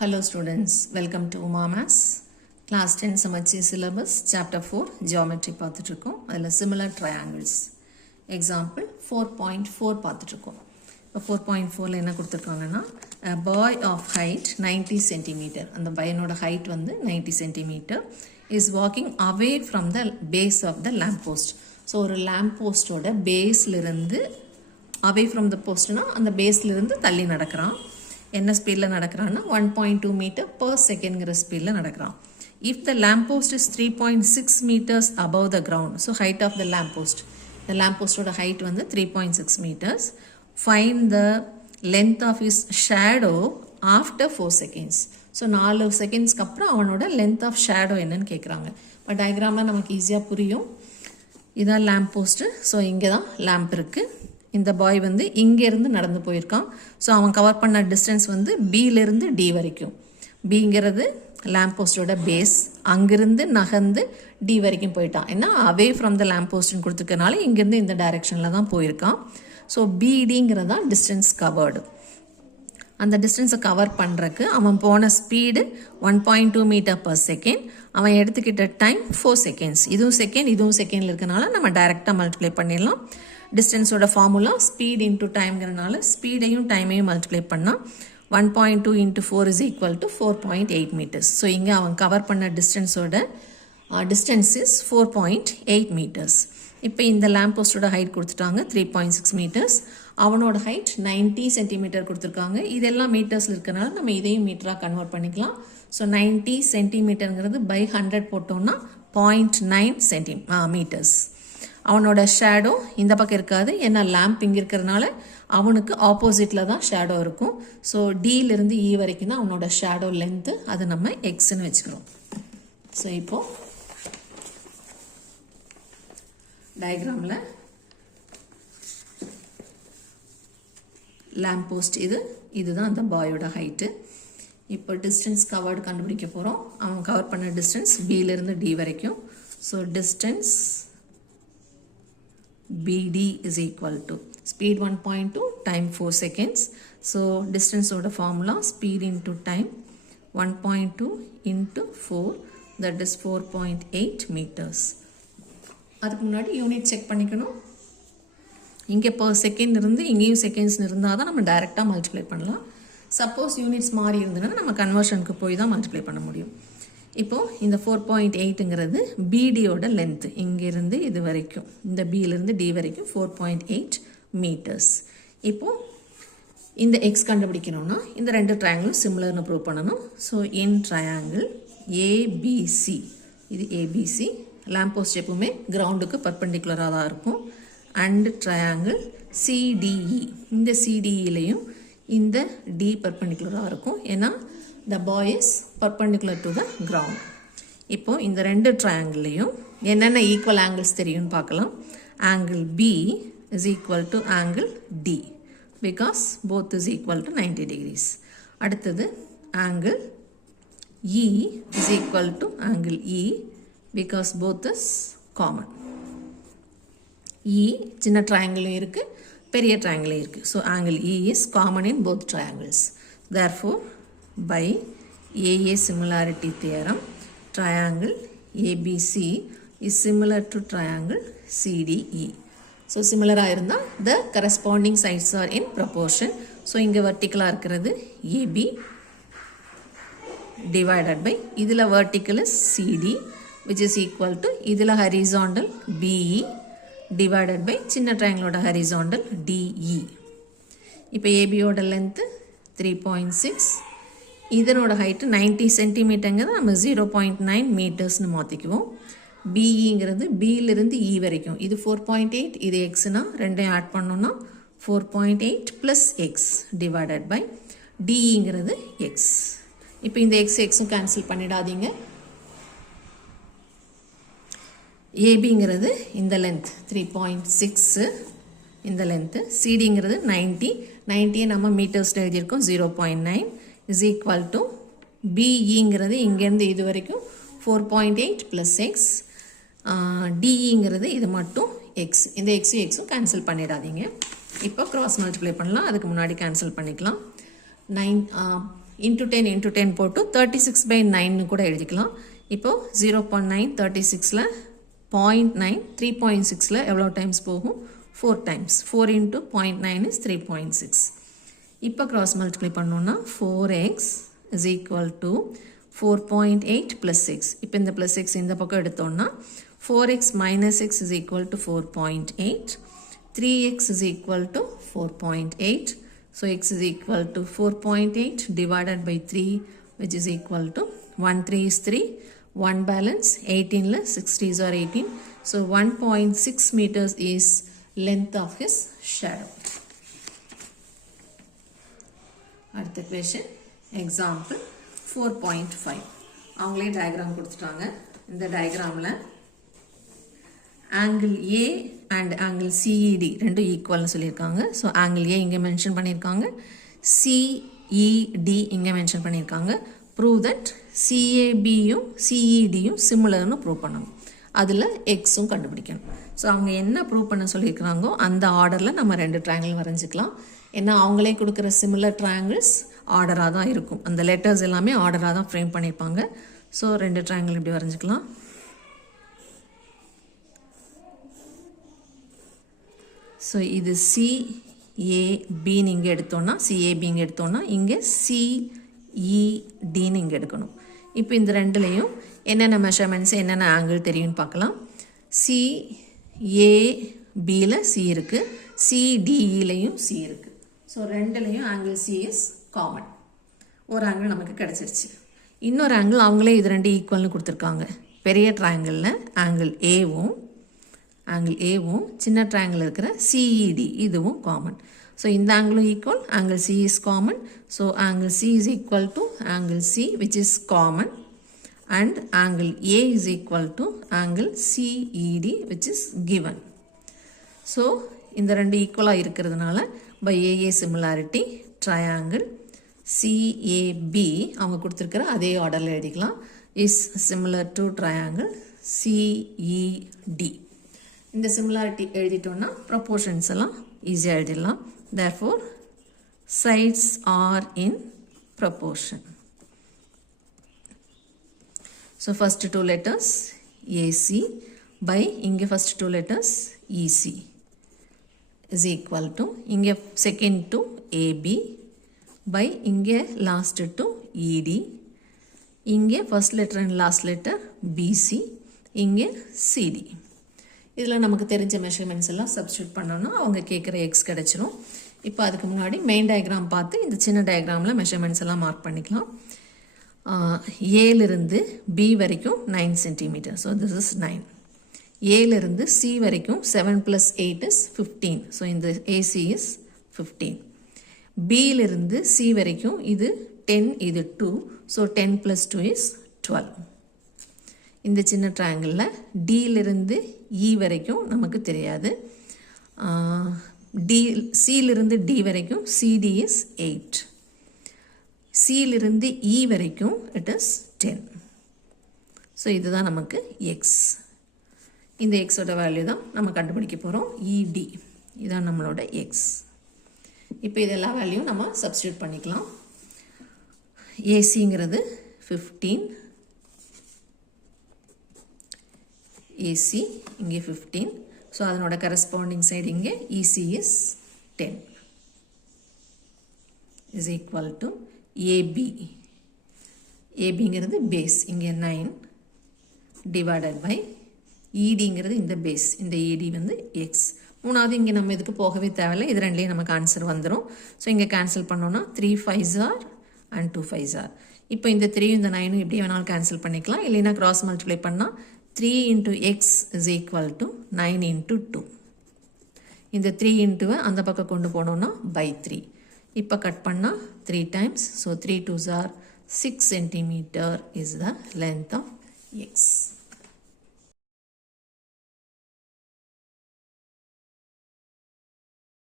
Hello students, welcome to Maths class 10 Samacheer syllabus chapter 4 geometry பார்த்துட்டுருக்கோம். அதில் similar triangles example 4.4 பார்த்துட்டுருக்கோம். இப்போ 4.4ல என்ன கொடுத்துருக்காங்கன்னா a boy of height 90 cm, அந்த பையனோட height வந்து 90 cm is walking away from the base of the lamp post. So ஒரு lamp postோட பேஸ்லேருந்து away from the postனா அந்த பேஸ்லேருந்து தள்ளி நடக்கிறான். என்ன ஸ்பீடில் நடக்கிறான்னா 1.2 மீட்டர் பர் செகண்ட்ங்கிற ஸ்பீடில் நடக்கிறான். If the lamp post is 3.6 metres above the ground, so height of the lamp post, இந்த லேம்ப் போஸ்டோட ஹைட் வந்து 3.6 metres. Find the length of is shadow after 4 seconds. So 4 செகண்ட்ஸ்க்கு அப்புறம் அவனோட லென்த் ஆஃப் ஷேடோ என்னன்னு கேட்குறாங்க. இப்போ டயக்ராமில் நமக்கு ஈஸியாக புரியும். இதான் லேம்ப் போஸ்ட்டு. ஸோ இங்கே தான் லேம்ப் இருக்குது. இந்த பாய் வந்து இங்கேருந்து நடந்து போயிருக்கான். ஸோ அவன் கவர் பண்ண டிஸ்டன்ஸ் வந்து பியிலேருந்து டி வரைக்கும். பிங்கிறது லேம்ப் போஸ்டோட பேஸ், அங்கிருந்து நகர்ந்து டி வரைக்கும் போயிட்டான். ஏன்னா அவே ஃப்ரம் த லேம்ப் போஸ்ட்னு கொடுத்துருக்கனால இங்கேருந்து இந்த டைரெக்ஷனில் தான் போயிருக்கான். ஸோ பிடிங்கிறது தான் டிஸ்டன்ஸ் கவர்டு. அந்த டிஸ்டன்ஸை கவர் பண்ணுறக்கு அவன் போன ஸ்பீடு 1.2 மீட்டர் பர் செகண்ட், அவன் எடுத்துக்கிட்ட டைம் 4 செகண்ட்ஸ். இதுவும் செகண்ட் இதுவும் செகண்டில் இருக்கனால நம்ம டைரெக்டாக மல்டிப்ளை பண்ணிடலாம். டிஸ்டன்ஸோட ஃபார்முலா ஸ்பீட் இன்ட்டு டைம்ங்கிறனால ஸ்பீடையும் டைமையும் மல்டிப்ளை பண்ணால் 1.2 into 4 is equal to 4.8 meters. So இங்கே அவன் கவர் பண்ண டிஸ்டன்ஸோட டிஸ்டன்ஸ் இஸ் 4.8 meters. இப்போ இந்த லேம்ப் போஸ்டோட ஹைட் கொடுத்துட்டாங்க 3.6 meters. அவனோட ஹைட் 90 சென்டிமீட்டர் கொடுத்துருக்காங்க. இதெல்லாம் மீட்டர்ஸில் இருக்கனால நம்ம இதையும் மீட்டராக கன்வெர்ட் பண்ணிக்கலாம். ஸோ 90 சென்டிமீட்டருங்கிறது பை 100 போட்டோம்னா 0.9 மீட்டர்ஸ். அவனோட ஷேடோ இந்த பக்கம் இருக்காது, ஏன்னா லேம்ப் இங்கே இருக்கிறதுனால அவனுக்கு ஆப்போசிட்டில் தான் ஷேடோ இருக்கும். ஸோ டியிலிருந்து இ வரைக்கும் தான் அவனோட ஷேடோ லென்த்து, அதை நம்ம எக்ஸ்ன்னு வச்சுக்கிறோம். ஸோ இப்போது டயக்ராமில் லேம்ப் போஸ்ட் இதுதான் அந்த பாயோட ஹைட்டு. இப்போ டிஸ்டன்ஸ் கவர்டு கண்டுபிடிக்க போகிறோம். அவன் கவர் பண்ண டிஸ்டன்ஸ் பியிலிருந்து டி வரைக்கும். So distance BD is equal to speed 1.2 time 4 seconds. So distance of the formula speed into time 1.2 into 4, that is 4.8 meters. அதுக்கு முன்னாடி யூனிட் செக் பண்ணிக்கணும். இங்கே பர் செகண்ட் இருந்து இங்கேயும் செகண்ட்ஸ் இருந்தால் தான் நம்ம டைரெக்டாக மல்டிப்ளை பண்ணலாம். சப்போஸ் யூனிட்ஸ் மாறி இருந்ததுன்னா நம்ம கன்வர்ஷனுக்கு போய் தான் மல்டிப்ளை பண்ண முடியும். இப்போது இந்த 4.8ங்கிறது பிடியோட லென்த்து, இங்கேருந்து இது வரைக்கும், இந்த பியிலேருந்து டி வரைக்கும் 4.8 மீட்டர்ஸ். இப்போது இந்த எக்ஸ் கண்டுபிடிக்கணும்னா இந்த ரெண்டு ட்ரையாங்கிளும் சிமிலர்னு ப்ரூவ் பண்ணணும். ஸோ இன் ட்ரையாங்கிள் ஏபிசி, இது ஏபிசி, லேம்ப் போஸ்ட் எப்பவுமே கிரவுண்டுக்கு பர்பெண்டிகுலராக தான் இருக்கும். அண்ட் ட்ரையாங்கிள் சிடிஇ, இந்த சிடிஇலையும் இந்த டி பர்பெண்டிகுலராக இருக்கும், ஏன்னா the boy is perpendicular to the ground. இப்போ இந்த ரெண்டு ட்ரையாங்கிள்லையும் என்னென்ன ஈக்குவல் ஆங்கிள்ஸ் தெரியும்னு பார்க்கலாம். Angle B is equal to angle D because both is equal to 90 degrees. அடுத்தது angle E is equal to angle E because both is common. E சின்ன ட்ரையாங்கிளும் இருக்குது, பெரிய ட்ரையாங்கிளும் இருக்குது. So angle E is common in both triangles. Therefore by AA similarity theorem, triangle ABC is similar to triangle CDE. So similar இருந்தா the corresponding sides are in proportion. So இங்க vertical இருக்கிறது AB divided by இதில் vertical is CD which is equal to இதில் horizontal BE divided by சின்ன triangle horizontal DE. இப்போ AB ஓட length 3.6, இதனோட height 90 சென்டிமீட்டருங்கிறது நம்ம 0.9 மீட்டர்ஸ்னு மாற்றிக்குவோம். பிஇங்கிறது பியிலிருந்து இ வரைக்கும், இது 4.8, இது எக்ஸ்னா ரெண்டையும் ஆட் பண்ணோன்னா 4.8 ப்ளஸ் எக்ஸ் டிவைடட் பை டிஇங்கிறது எக்ஸ். இப்போ இந்த எக்ஸும் கேன்சல் பண்ணிடாதீங்க. ஏபிங்கிறது இந்த லென்த் 3.6, இந்த லென்த்து. சிடிங்கிறது 90 நம்ம மீட்டர்ஸில் எழுதியிருக்கோம் 0.9 is equal to BEங்கிறது இங்கேருந்து இது வரைக்கும் 4.8 ப்ளஸ் எக்ஸ், டிஇங்கிறது இது மட்டும் எக்ஸ். இந்த எக்ஸும் கேன்சல் பண்ணிடாதீங்க. இப்போ க்ராஸ் மல்டிப்ளை பண்ணலாம், அதுக்கு முன்னாடி கேன்சல் பண்ணிக்கலாம். into 10 into 10 போட்டு 36/9 கூட எழுதிக்கலாம். இப்போ 0.9 36ல 0.9 3.6ல எவ்வளோ டைம்ஸ் போகும்? 4 டைம்ஸ். 4 into 0.9 is 3.6. இப்போ cross multiply பண்ணோம்னா 4x is equal to 4.8 plus 6. இப்போ இந்த plus 6 இந்த பக்கம் எடுத்தோம்னா 4x minus x is equal to 4.8. 3x is equal to 4.8. So x is equal to 4.8 divided by 3, which is equal to 1 3 is 3, 1 balance 18 less 6 3s are 18. So 1.6 meters is length of his shadow. அடுத்த question example 4.5. அவங்களே diagram கொடுத்துட்டாங்க. இந்த diagramல angle A and angle CED ரெண்டும் ஈக்குவல்னு சொல்லியிருக்காங்க. So angle A இங்கே mention பண்ணியிருக்காங்க, CED இங்கே mention பண்ணியிருக்காங்க. ப்ரூவ் தட் CABயும் CEDயும் சிமிலர்னு ப்ரூவ் பண்ணணும். அதில் எக்ஸும் கண்டுபிடிக்கணும். ஸோ அவங்க என்ன ப்ரூவ் பண்ண சொல்லியிருக்கிறாங்கோ அந்த ஆர்டரில் நம்ம 2 ட்ரையாங்கிள் வரைஞ்சிக்கலாம். ஏன்னா அவங்களே கொடுக்குற சிமிலர் ட்ரையாங்கிள்ஸ் ஆர்டராக தான் இருக்கும். அந்த லெட்டர்ஸ் எல்லாமே ஆர்டராக தான் ஃப்ரேம் பண்ணியிருப்பாங்க. ஸோ 2 ட்ரையாங்கிள் இப்படி வரைஞ்சிக்கலாம். ஸோ இது CABன்னு இங்கே எடுத்தோன்னா CAB இங்கே எடுத்தோன்னா இங்கே CEDன்னு இங்கே எடுக்கணும். இப்போ இந்த ரெண்டுலேயும் என்னென்ன மெஷர்மெண்ட்ஸ் என்னென்ன ஆங்கிள் தெரியும்னு பார்க்கலாம். CABயில் C இருக்குது, CDEலையும் C இருக்குது. ஸோ ரெண்டுலேயும் ஆங்கிள் C இஸ் காமன். ஒரு ஆங்கிள் நமக்கு கிடச்சிருச்சு. இன்னொரு ஆங்கிள் அவங்களே இது 2 ஈக்குவல்னு கொடுத்துருக்காங்க. பெரிய ட்ரையாங்கிளில் ஆங்கிள் ஏவும் சின்ன ட்ரையாங்கிள் இருக்கிற CED இதுவும் காமன். ஸோ இந்த ஆங்கிளும் equal, angle C is common. So angle C is equal to angle C which is common and angle A is equal to angle CED which is given. So இந்த 2 ஈக்குவலாக இருக்கிறதுனால by AA similarity triangle CAB அவங்க கொடுத்துருக்கிற அதே ஆர்டரில் எழுதிக்கலாம் is similar to triangle CED. இந்த similarity எழுதிட்டோம்னா proportions எல்லாம் ஈஸியாக எழுதிடலாம். therefore sides are in proportion. so first 2 letters AC by இங்கே first 2 letters EC is equal to இங்கே second to AB by இங்கே last to ED, இங்கே first letter and last letter BC, இங்கே CD. இதில் நமக்கு தெரிஞ்ச மெஷர்மெண்ட்ஸ் எல்லாம் substitute பண்ணோன்னா அவங்க கேட்குற எக்ஸ் கிடச்சிரும். இப்போ அதுக்கு முன்னாடி மெயின் டயக்ராம் பார்த்து இந்த சின்ன டயக்ராமில் மெஷர்மெண்ட்ஸ் எல்லாம் மார்க் பண்ணிக்கலாம். ஏலிருந்து B வரைக்கும் 9 centimetre. So this is 9. ஏலிருந்து C வரைக்கும் 7 + 8 is 15. ஸோ இந்த AC is 15. Bயிலிருந்து C வரைக்கும் இது 10, இது 2. So 10 + 2 is 12. இந்த சின்ன ட்ரையாங்கிளில் Dயிலிருந்து E வரைக்கும் நமக்கு தெரியாது. Cயிலிருந்து D வரைக்கும் CD is 8. Cயிலிருந்து E வரைக்கும் it is 10. ஸோ இதுதான் நமக்கு எக்ஸ். இந்த எக்ஸோட வேல்யூ தான் நம்ம கண்டுபிடிக்க போகிறோம். ED இதுதான் நம்மளோட எக்ஸ். இப்போ இதெல்லா வேல்யூவும் நம்ம சப்ஸ்டியூட் பண்ணிக்கலாம். ஏசிங்கிறது 15, AC இங்கே 15. ஸோ அதனோட கரஸ்பாண்டிங் சைடு இங்கே EC is 10 is equal to AB. ABங்கிறது பேஸ் இங்கே 9 டிவைடட் பை EDங்கிறது இந்த பேஸ், இந்த ED வந்து எக்ஸ். மூணாவது இங்கே நம்ம இதுக்கு போகவே தேவையில்லை, இது ரெண்டுலேயும் நமக்கு ஆன்சர் வந்துடும். ஸோ இங்கே கேன்சல் பண்ணோன்னா 3 5s are and 2 5s are. இப்போ இந்த 3 இந்த 9 எப்படி வேணாலும் கேன்சல் பண்ணிக்கலாம். இல்லைன்னா கிராஸ் மல்டிப்ளை பண்ணால் 3 into x is equal to 9 into 2. இந்த 3 இன்ட்டுவை அந்த பக்கம் கொண்டு போனோன்னா by 3. இப்போ கட் பண்ணால் 3 times. So 3 2s are 6 centimeter is the length of x.